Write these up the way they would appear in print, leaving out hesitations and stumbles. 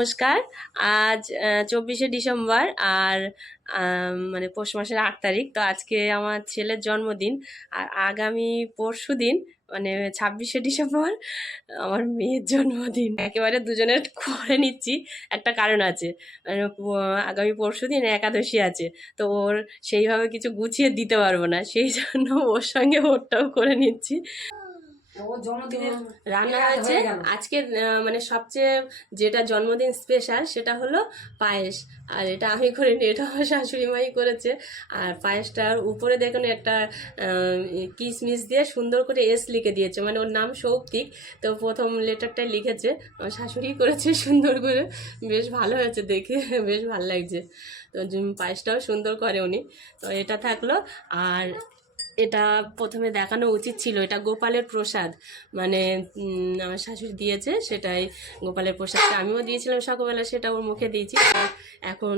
নমস্কার। আজ 24শে ডিসেম্বর আর মানে পৌষ মাসের 8 তারিখ। তো আজকে আমার ছেলের জন্মদিন। আর আগামী পরশু দিন মানে 26শে ডিসেম্বর আমার মেয়ের জন্মদিন। একেবারে দুজনের করে নিচ্ছি, একটা কারণ আছে। মানে আগামী পরশু দিন একাদশী আছে, তো ওর সেইভাবে কিছু গুছিয়ে দিতে পারবো না, সেই জন্য ওর সঙ্গে ওরটাও করে নিচ্ছি। রান্না হয়েছে আজকে মানে সবচেয়ে যেটা জন্মদিন স্পেশাল সেটা হলো পায়েস। আর এটা আমি করিনি, এটা আমার শাশুড়ি মাই করেছে। আর পায়েসটার উপরে দেখুন একটা কিশমিশ দিয়ে সুন্দর করে এস লিখে দিয়েছে, মানে ওর নাম সৌপ্তিক। তো প্রথম লেটারটাই লিখেছে, আমার শাশুড়ি করেছে সুন্দর করে। বেশ ভালো হয়েছে দেখে, বেশ ভালো লাগছে। তো পায়েসটাও সুন্দর করে উনি। তো এটা থাকলো। আর এটা প্রথমে দেখানো উচিত ছিল, এটা গোপালের প্রসাদ, মানে আমার শাশুড়ি দিয়েছে, সেটাই গোপালের প্রসাদটা আমিও দিয়েছিলাম সকালবেলা, সেটা ওর মুখে দিয়েছি। এখন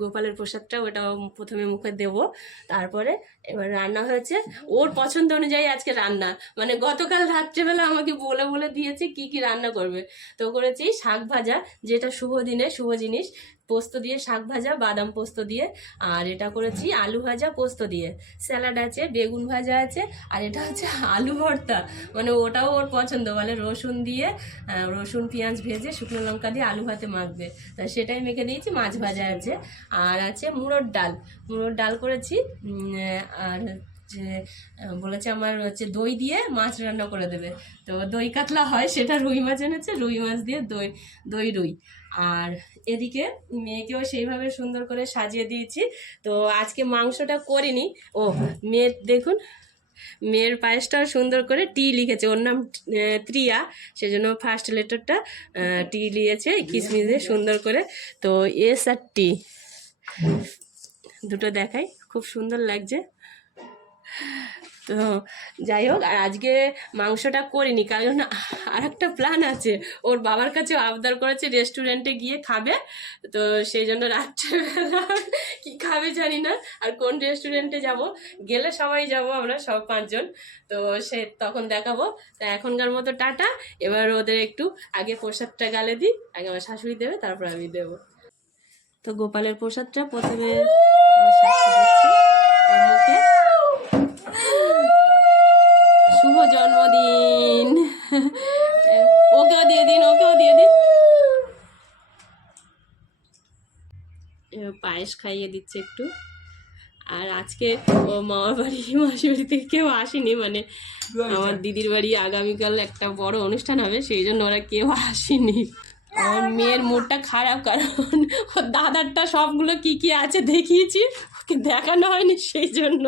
গোপালের প্রসাদটা ওটা প্রথমে মুখে দেব। তারপরে এবার রান্না হয়েছে ওর পছন্দ অনুযায়ী আজকে রান্না, মানে গতকাল রাত্রেবেলা আমাকে বলে বলে দিয়েছে কি কি রান্না করবে। তো করেছি শাক ভাজা, যেটা শুভ দিনে শুভ জিনিস, পোস্ত দিয়ে শাক ভাজা, বাদাম পোস্ত দিয়ে। আর এটা করেছি আলু ভাজা পোস্ত দিয়ে। স্যালাড আছে, বেগুন ভাজা আছে, আর এটা হচ্ছে আলু ভর্তা, মানে ওটাও ওর পছন্দ, বলে রসুন দিয়ে, রসুন পেঁয়াজ ভেজে শুকনো লঙ্কা দিয়ে আলু ভাতে মাখবে, তা সেটাই মেখে দিয়েছি। মাছ ভাজা আছে, আর আছে মুড়োর ডাল, মুড়োর ডাল করেছি। আর যে বলেছে আমার হচ্ছে দই দিয়ে মাছ রান্না করে দেবে, তো দই কাতলা হয়, সেটা রুই মাছ এনেছে, রুই মাছ দিয়ে দই রুই। আর এদিকে মেয়েকেও সেইভাবে সুন্দর করে সাজিয়ে দিয়েছি। তো আজকে মাংসটা করিনি। ও মেয়ের দেখুন, মেয়ের পায়েসটাও সুন্দর করে টি লিখেছে, ওর নাম ত্রিয়া, সেজন্য ফার্স্ট লেটারটা টি লিখেছে কিসমিস দিয়ে সুন্দর করে। তো এস আর টি দুটো দেখাই, খুব সুন্দর লাগছে। তো যাই হোক, আর আজকে মাংসটা করিনি কারণ আর একটা প্ল্যান আছে। ওর বাবার কাছে আবদার করেছে রেস্টুরেন্টে গিয়ে খাবে, তো সেই জন্য রাত্রেবেলা কি খাবে জানি না, আর কোন রেস্টুরেন্টে যাব, গেলে সবাই যাব আমরা সব 5 জন। তো সে তখন দেখাবো। তা এখনকার মতো টাটা। এবার ওদের একটু আগে প্রসাদটা গালে দিই, আগে আমার শাশুড়ি দেবে, তারপর আমি দেবো। তো গোপালের প্রসাদটা প্রথমে মুখে। শুভ জন্মদিন, ওকেও দিয়ে দিন, ওকেও দিয়ে দিন। পায়েস খাইয়ে দিচ্ছে একটু। আর আজকে ও মামার বাড়ি মাসির বাড়ি থেকে কেউ আসেনি, মানে আমার দিদির বাড়ি আগামীকাল একটা বড় অনুষ্ঠান হবে, সেই জন্য ওরা কেউ আসেনি। আমার মেয়ের মুডটা খারাপ, কারণ ওর দাদারটা সবগুলো কি কি আছে দেখিয়েছি, ওকে দেখানো হয়নি, সেই জন্য।